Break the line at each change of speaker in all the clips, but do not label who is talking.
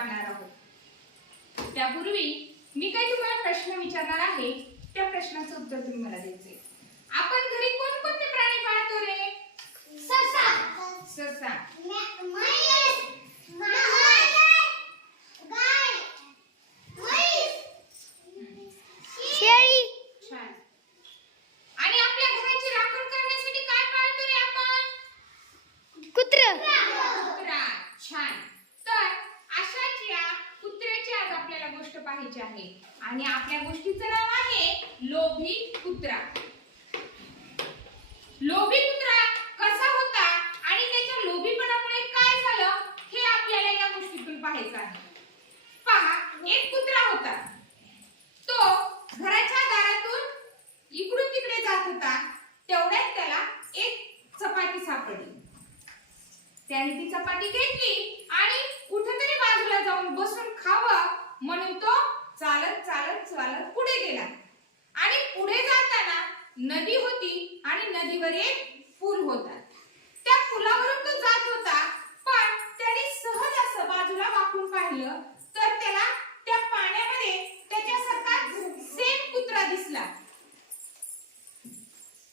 पाहणार आहोत. त्यापूर्वी मी काही तुम्हाला प्रश्न विचारणार आहे त्या प्रश्नाचं उत्तर तुम्ही मला द्यायचे आपण घरी कोणकोणते प्राणी पाळतो रे?
ससा.
ससा. छान आणि आपल्या घराची राखण करण्यासाठी काय पाळतो रे आपण
कुत्र
कुत्रा छान तर अशाच या कुत्र्याची आज आपल्याला गोष्ट पाहायची आहे. आणि आपल्या गोष्टीचं नाव आहे लोभी कुत्रा. लोभी कुत्रा कसा होता आणि त्याच्या लोभीपणामुळे काय झालं हे आपल्याला या गोष्टीतून पाहायचं आहे. पहा एक कुत्रा होता. तो घराच्या दारातून इकडून तिकडे जात होता. तेवढ्यात त्याला एक चपाती सापडली. त्याने ती चपाती घेतली आणि कुठेतरी बाजूला जाऊन बसून खावं म्हणून तो चालत चालत चालत पुढे गेला. आणि पुढे जाताना नदी होती आणि नदीवर एक पूल होता. त्या पुलावरून तो जात होता पण त्याने सहज असं बाजूला वाकून पाहिलं तर त्याला त्या पाण्यामध्ये त्याच्यासारखा सेम कुत्रा दिसला.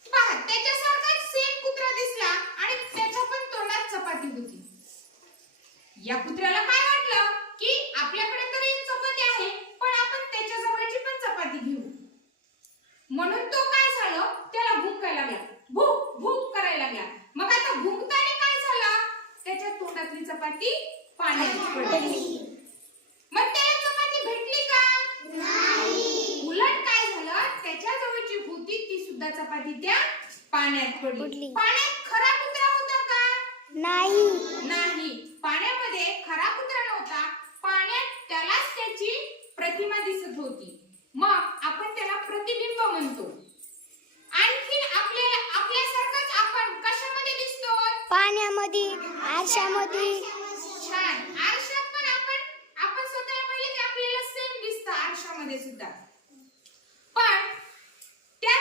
पहा त्याच्यासारखा सेम कुत्रा दिसला आणि त्याच्या पण तोंडात चपाती होती. या कुत्र्याला काय वाटलं की आपल्याकडे तर एक चपाती आहे पण आपण त्याच्या जवळची पण चपाती घेऊ म्हणून तो काय झालं? त्याला भुंकायला लागला? भूक भूक करायला लागला. मग आता भुंकताना काय झालं? त्याच्या तोंडातली चपाती पाण्यात पडली मग त्याला चपाती भेटली का? उलट काय झालं? त्याच्या जवळची होती ती सुद्धा चपाती त्या पाण्यात पडली.
पडली.
पाण्यात खरा कुत्रा होता का
नाही
नाही पाण्यामध्ये खरा कुत्रा नव्हता पाण्यात त्यालाच त्याची प्रतिमा दिसत होती मग आपण त्याला प्रतिबिंब म्हणतो आणखी आपल्याला आपल्यासारखंच आपण कशामध्ये दिसतो
पाण्यामध्ये आरशामध्ये.
छान. आरशात पण आपण आपण स्वतःला पाहिले की आपल्याला सेम दिसतं आरशामध्ये सुद्धा. पण त्या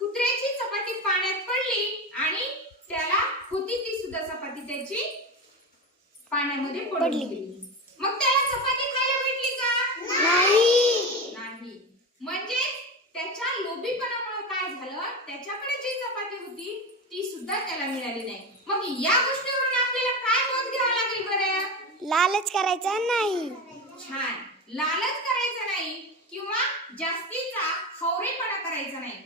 कुत्र्याची चपाती पाण्यात पडली आणि त्याला होती ती सुद्धा चपाती त्याची पाण्यामध्ये पडून
पडली.
मग त्याला चपाती खायला भेटली का
नाही
नाही म्हणजे त्याच्या लोभीपणामुळे काय झालं त्याच्याकडे जी चपाती होती ती सुद्धा त्याला मिळाली नाही. मग या गोष्टीवरून आपल्याला काय बोध घ्यावा लागेल बरं?
लालच करायचा नाही.
छान. लालच करायचं नाही किंवा जास्तीचा हवरेपणा करायचा नाही.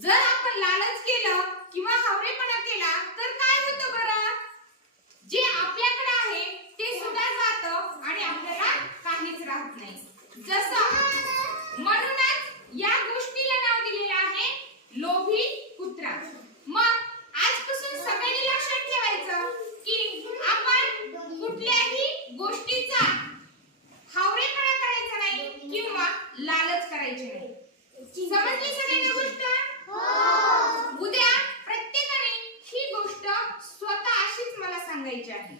जर आपण लालच केलं किंवा हवरेपणा केला तर काय होतं बरं? जे आपल्याकडे आहे ते सुद्धा जातं आणि आपल्याला काहीच राहत नाही. जसं म्हणूनच या गोष्टीला नाव दिलेलं आहे लोभी कुत्रा मग आजपासून सगळ्यांनी लक्षात ठेवायचं की आपण कुठल्याही गोष्टीचा हावरेपणा करायचा नाही किंवा लालच करायचे नाही. समजली सगळ्यांना गोष्ट? उद्या प्रत्येकाने ही गोष्ट स्वतः अशीच मला सांगायची आहे.